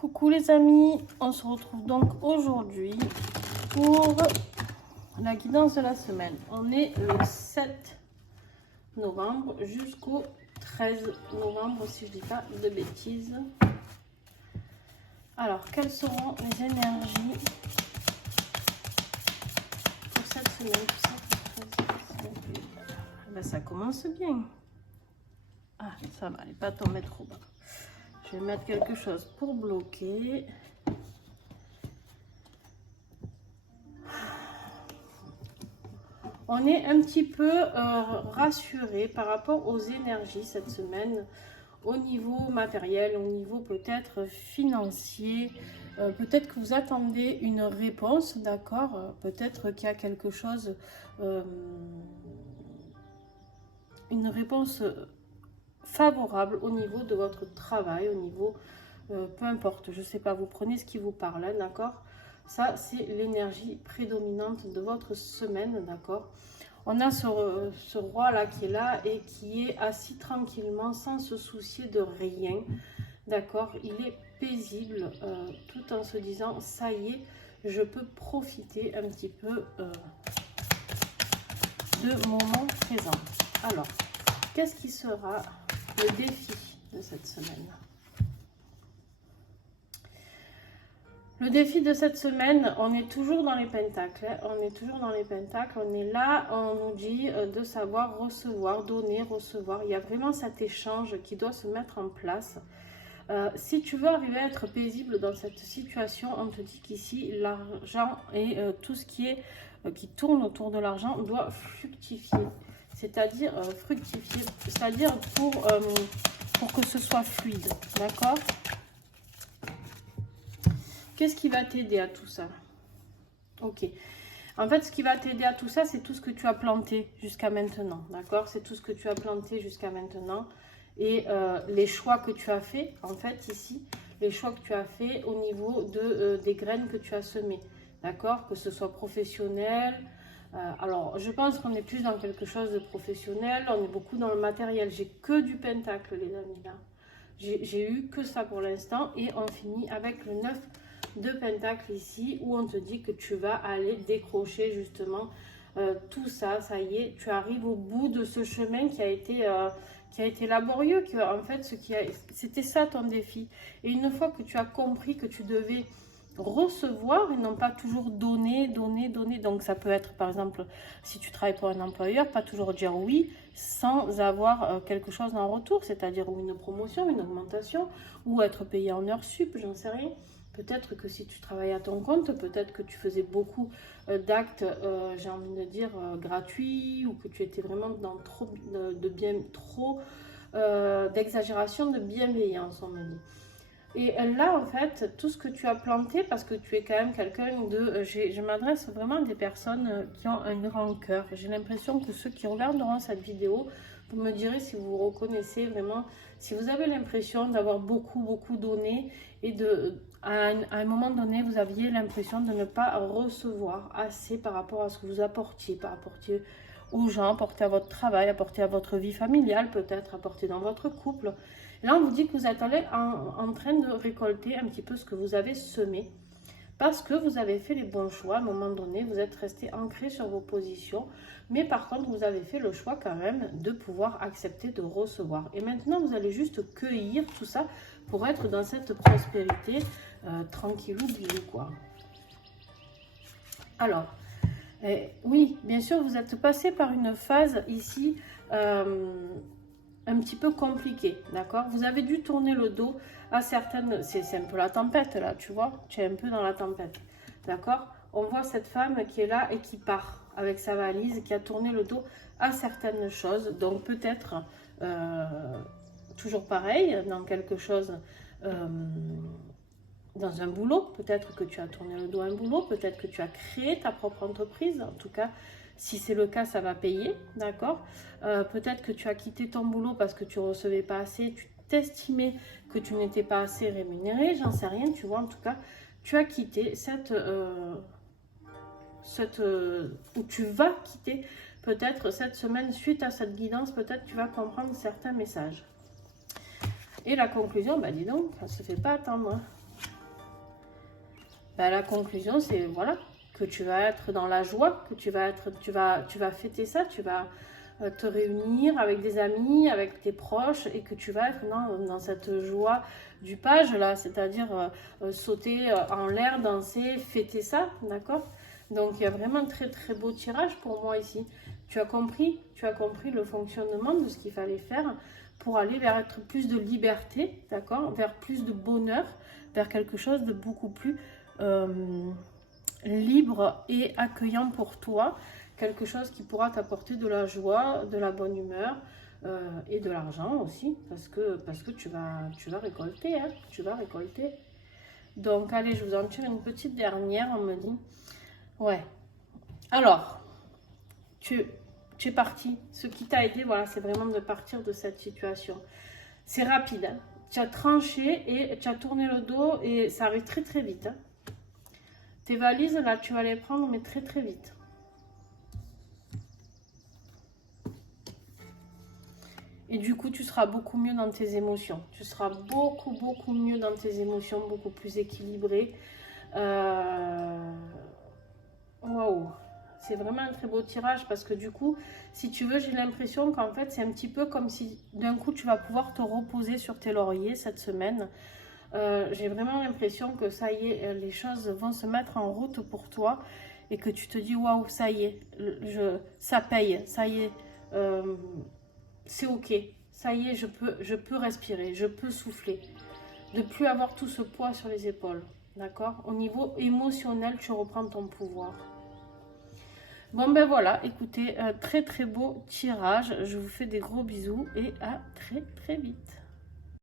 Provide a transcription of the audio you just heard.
Coucou les amis, on se retrouve donc aujourd'hui pour la guidance de la semaine. On est le 7 novembre jusqu'au 13 novembre si je dis pas de bêtises. Alors, quelles seront les énergies pour cette semaine? Ben, ça commence bien. Ah, ça va, elle n'est pas tombée trop bas. Je vais mettre quelque chose pour bloquer. On est un petit peu rassuré par rapport aux énergies cette semaine, au niveau matériel, au niveau peut-être financier. Peut-être que vous attendez une réponse, d'accord? Peut-être qu'il y a quelque chose, une réponse favorable au niveau de votre travail, au niveau, peu importe, je sais pas, vous prenez ce qui vous parle, hein, d'accord? Ça, c'est l'énergie prédominante de votre semaine, d'accord? On a ce roi-là qui est là et qui est assis tranquillement, sans se soucier de rien, d'accord? Il est paisible, tout en se disant, ça y est, je peux profiter un petit peu de mon moment présent. Alors, qu'est-ce qui sera le défi de cette semaine? Le défi de cette semaine, on est toujours dans les pentacles, hein, on est toujours dans les pentacles, on est là, on nous dit de savoir recevoir, donner, recevoir. Il y a vraiment cet échange qui doit se mettre en place. Si tu veux arriver à être paisible dans cette situation, on te dit qu'ici, l'argent et tout ce qui est qui tourne autour de l'argent doit fructifier. C'est-à-dire fructifier, c'est-à-dire pour que ce soit fluide, d'accord? Qu'est-ce qui va t'aider à tout ça? Ok. En fait, ce qui va t'aider à tout ça, c'est tout ce que tu as planté jusqu'à maintenant, d'accord? C'est tout ce que tu as planté jusqu'à maintenant. Et les choix que tu as fait, en fait, ici, les choix que tu as fait au niveau des graines que tu as semées, d'accord? Que ce soit professionnel. Alors, je pense qu'on est plus dans quelque chose de professionnel. On est beaucoup dans le matériel. J'ai que du pentacle, les amis, là. J'ai eu que ça pour l'instant. Et on finit avec le 9 de pentacle ici, où on te dit que tu vas aller décrocher justement tout ça. Ça y est, tu arrives au bout de ce chemin qui a été laborieux. En fait, c'était ça ton défi. Et une fois que tu as compris que tu devais recevoir et non pas toujours donner. Donc ça peut être, par exemple, si tu travailles pour un employeur, pas toujours dire oui sans avoir quelque chose en retour, c'est-à-dire une promotion, une augmentation, ou être payé en heures sup, j'en sais rien. Peut-être que si tu travailles à ton compte, peut-être que tu faisais beaucoup d'actes, j'ai envie de dire, gratuits, ou que tu étais vraiment dans trop d'exagération, de bienveillance, on me dit. Et là, en fait, tout ce que tu as planté, parce que tu es quand même quelqu'un de... je m'adresse vraiment à des personnes qui ont un grand cœur. J'ai l'impression que ceux qui regarderont cette vidéo, vous me direz si vous reconnaissez vraiment, si vous avez l'impression d'avoir beaucoup donné et à un moment donné, vous aviez l'impression de ne pas recevoir assez par rapport à ce que vous apportiez, pas apportiez aux gens, apporter à votre travail, apporter à votre vie familiale, peut-être apporter dans votre couple. Là, on vous dit que vous êtes en train de récolter un petit peu ce que vous avez semé parce que vous avez fait les bons choix. À un moment donné, vous êtes resté ancré sur vos positions. Mais par contre, vous avez fait le choix quand même de pouvoir accepter de recevoir. Et maintenant, vous allez juste cueillir tout ça pour être dans cette prospérité tranquillou, bilou, quoi. Alors, oui, bien sûr, vous êtes passé par une phase ici... un petit peu compliqué, d'accord? Vous avez dû tourner le dos à certaines... C'est un peu la tempête, là, tu vois? Tu es un peu dans la tempête, d'accord? On voit cette femme qui est là et qui part avec sa valise, qui a tourné le dos à certaines choses. Donc, peut-être, toujours pareil, dans quelque chose... dans un boulot, peut-être que tu as tourné le dos à un boulot, peut-être que tu as créé ta propre entreprise, en tout cas... Si c'est le cas, ça va payer, d'accord? Peut-être que tu as quitté ton boulot parce que tu ne recevais pas assez, tu t'estimais que tu n'étais pas assez rémunéré, j'en sais rien, tu vois, en tout cas, tu as quitté ou tu vas quitter peut-être cette semaine suite à cette guidance, peut-être tu vas comprendre certains messages. Et la conclusion, bah dis donc, ça ne se fait pas attendre. ben, la conclusion, c'est voilà, que tu vas être dans la joie, que tu vas fêter ça, tu vas te réunir avec des amis, avec tes proches, et que tu vas être dans cette joie du page là, c'est-à-dire sauter en l'air, danser, fêter ça, d'accord? Donc il y a vraiment un très très beau tirage pour moi ici. Tu as compris le fonctionnement de ce qu'il fallait faire pour aller vers plus de liberté, d'accord? Vers plus de bonheur, vers quelque chose de beaucoup plus libre et accueillant pour toi, quelque chose qui pourra t'apporter de la joie, de la bonne humeur et de l'argent aussi, parce que tu vas récolter, hein, tu vas récolter. Donc allez, je vous en tire une petite dernière, on me dit. Ouais. Alors, tu es parti. Ce qui t'a aidé, voilà, c'est vraiment de partir de cette situation. C'est rapide, hein. Tu as tranché et tu as tourné le dos et ça arrive très très vite, hein. Tes valises, là, tu vas les prendre, mais très très vite. Et du coup, tu seras beaucoup mieux dans tes émotions. Tu seras beaucoup mieux dans tes émotions, beaucoup plus équilibré. Waouh! C'est vraiment un très beau tirage parce que du coup, si tu veux, j'ai l'impression qu'en fait, c'est un petit peu comme si d'un coup, tu vas pouvoir te reposer sur tes lauriers cette semaine. J'ai vraiment l'impression que ça y est, les choses vont se mettre en route pour toi et que tu te dis waouh, ça y est, ça paye, ça y est, c'est ok, ça y est, je peux respirer, je peux souffler, de plus avoir tout ce poids sur les épaules, d'accord? Au niveau émotionnel, tu reprends ton pouvoir. Bon ben voilà, écoutez, très très beau tirage, je vous fais des gros bisous et à très très vite.